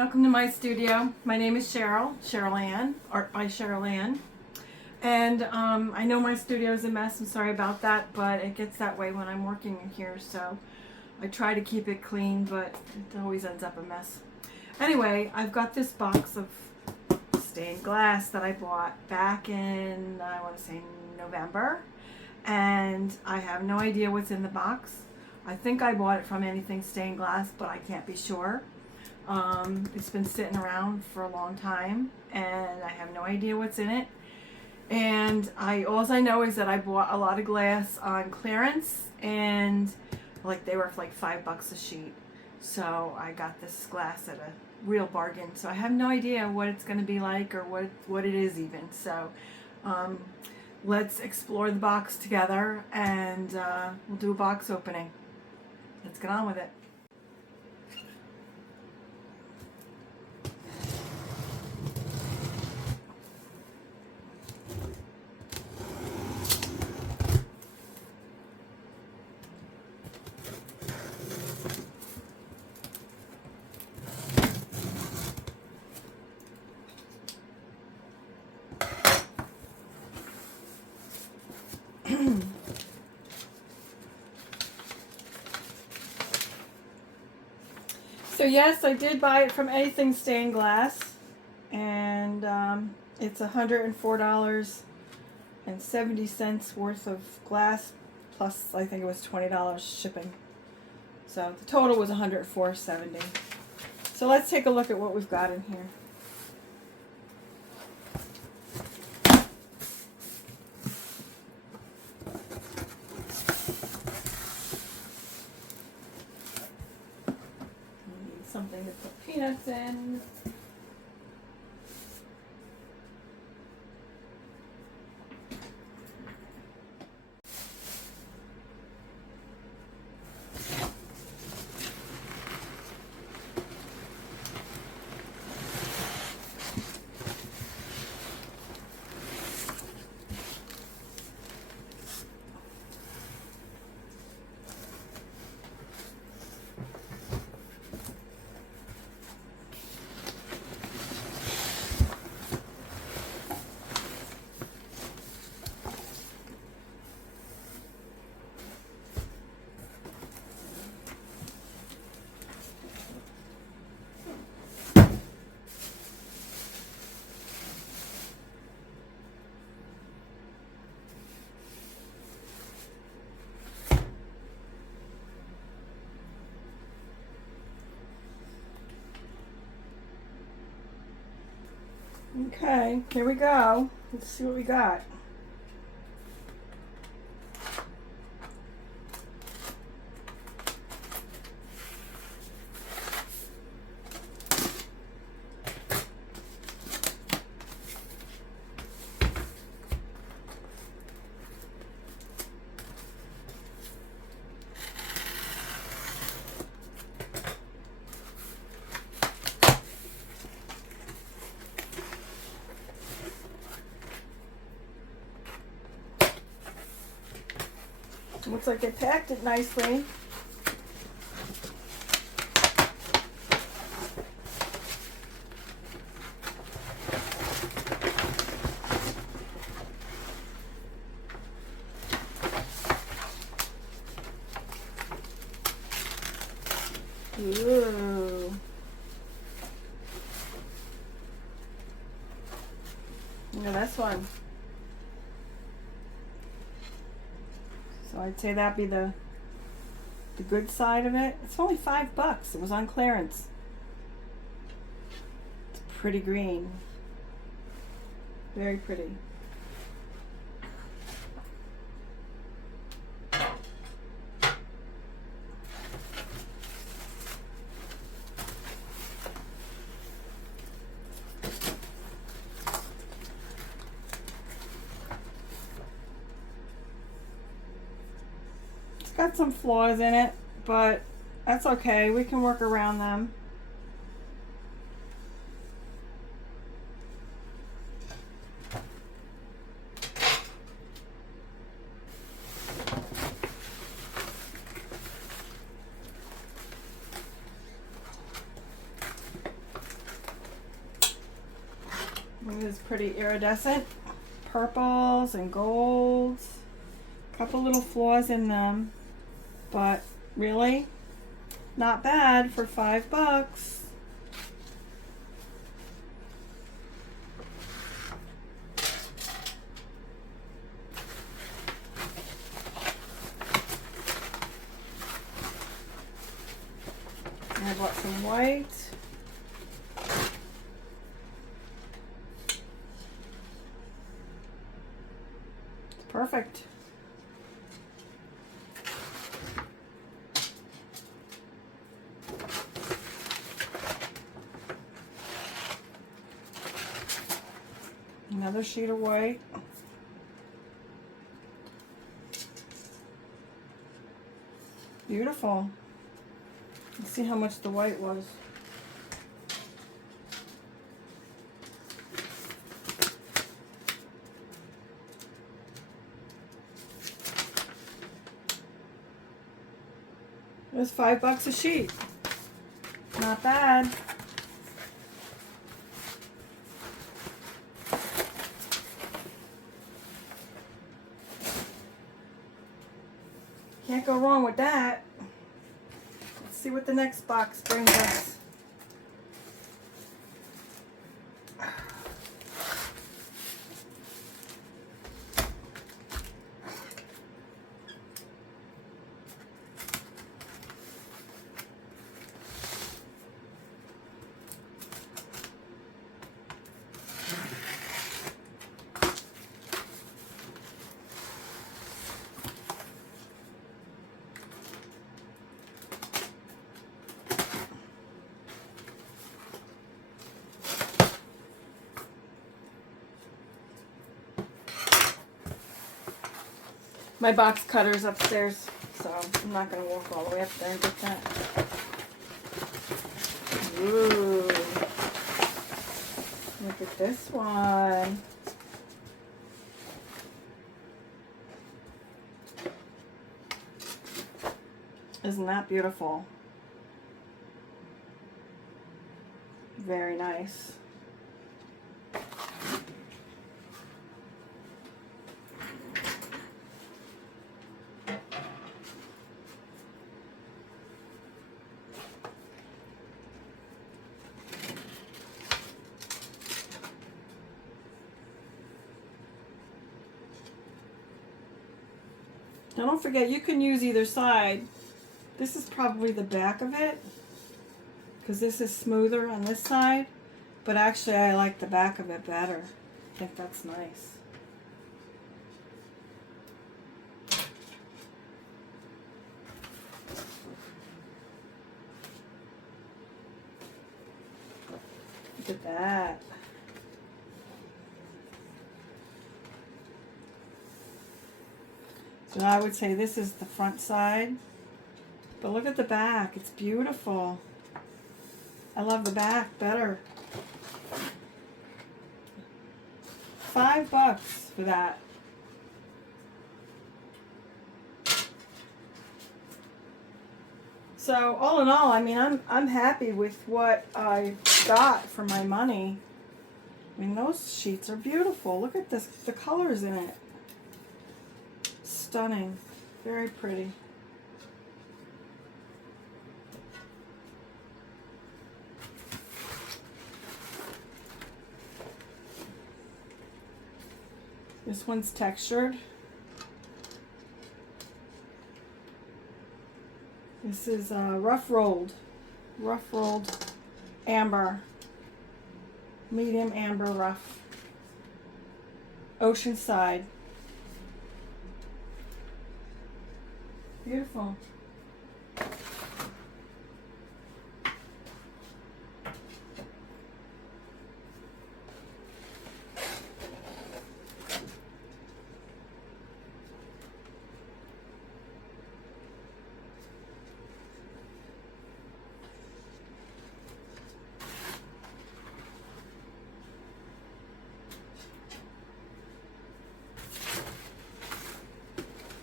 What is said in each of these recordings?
welcome to my studio. My name is Cheryl Ann, Art by Cheryl Ann. And I know my studio is a mess, I'm sorry about that, but it gets that way when I'm working in here, so I try to keep it clean, but it always ends up a mess. Anyway, I've got this box of stained glass that I bought back in, I want to say November, and I have no idea what's in the box. I think I bought it from Anything Stained Glass, but I can't be sure. It's been sitting around for a long time and I have no idea what's in it. And all I know is that I bought a lot of glass on clearance, and like they were like $5 a sheet. So I got this glass at a real bargain. So I have no idea what it's going to be like or what it is even. So let's explore the box together, and we'll do a box opening. Let's get on with it. So yes, I did buy it from Anything Stained Glass, and it's $104.70 worth of glass, plus I think it was $20 shipping. So the total was $104.70. So let's take a look at what we've got in here. Something to put peanuts in. Okay, here we go. Let's see what we got. Looks like they packed it nicely. Ooh. Look at this one. So I'd say that'd be the good side of it. It's only $5. It was on clearance. It's pretty green. Very pretty. Got some flaws in it, but that's okay. We can work around them. pretty iridescent purples and golds. A couple little flaws in them, but really not bad for $5. I bought some white. It's perfect. Another sheet of white. Beautiful. Let's see how much the white was. It was $5 a sheet. Not bad. Can't go wrong with that. Let's see what the next box brings us. My box cutter's upstairs, so I'm not going to walk all the way up there and get that. Ooh. Look at this one. Isn't that beautiful? Very nice. Now don't forget, you can use either side. This is probably the back of it, because this is smoother on this side, but actually I like the back of it better. I think that's nice. Look at that. So I would say this is the front side, but look at the back. It's beautiful. I love the back better. $5 for that. So all in all, I mean, I'm happy with what I got for my money. I mean, those sheets are beautiful. Look at this, the colors in it. Stunning. Very pretty. This one's textured. This is rough rolled amber, medium amber rough, Oceanside. Beautiful.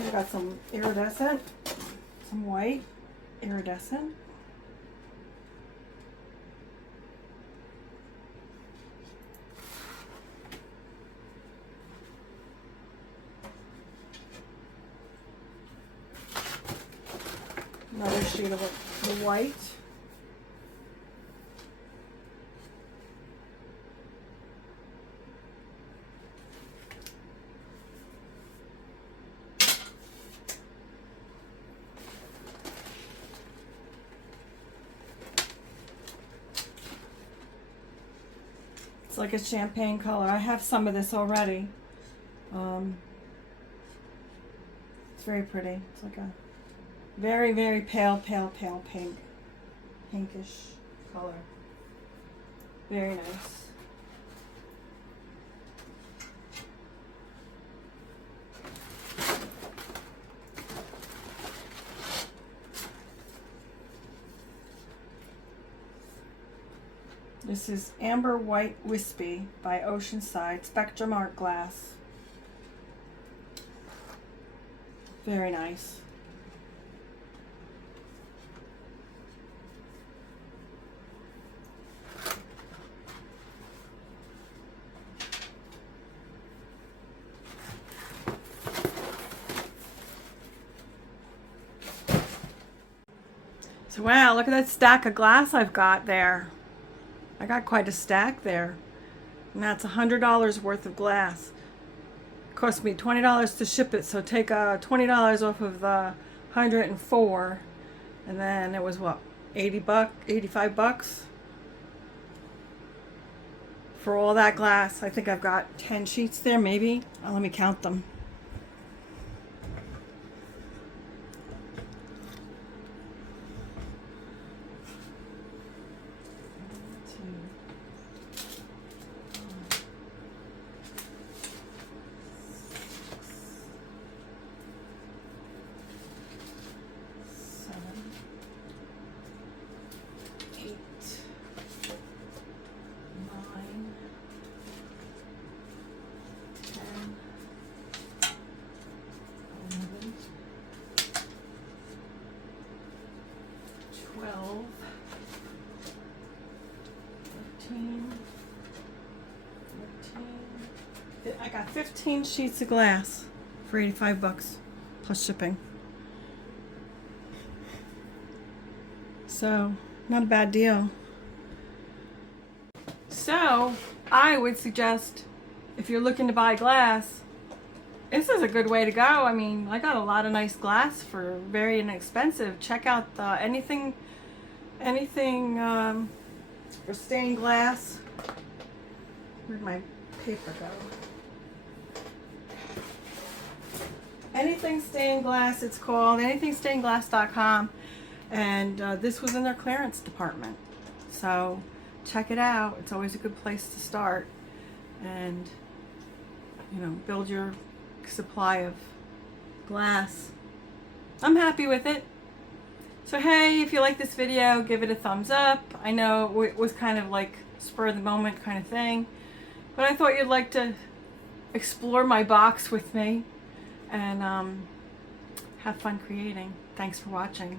I got some iridescent, some white iridescent. Another sheet of the white. It's like a champagne color. I have some of this already. It's very pretty. It's like a very, very pale pink. Pinkish color. Very nice. This is Amber White Wispy by Oceanside Spectrum Art Glass. Very nice. So wow, look at that stack of glass I've got there. I got quite a stack there. And that's $100 worth of glass. It cost me $20 to ship it, so take $20 off of the 104, and then it was what, 85 bucks for all that glass. I think I've got 10 sheets there, maybe. Let me count them. I got 15 sheets of glass for 85 bucks plus shipping. So, not a bad deal. So, I would suggest if you're looking to buy glass, this is a good way to go. I mean, I got a lot of nice glass for very inexpensive. Check out the anything for stained glass. Where'd my paper go? Anything Stained Glass, it's called anythingstainedglass.com, and this was in their clearance department, so check it out. It's always a good place to start and, you know, build your supply of glass. I'm happy with it. So hey, if you like this video, give it a thumbs up. I know it was kind of like spur of the moment kind of thing, but I thought you'd like to explore my box with me and have fun creating. Thanks for watching.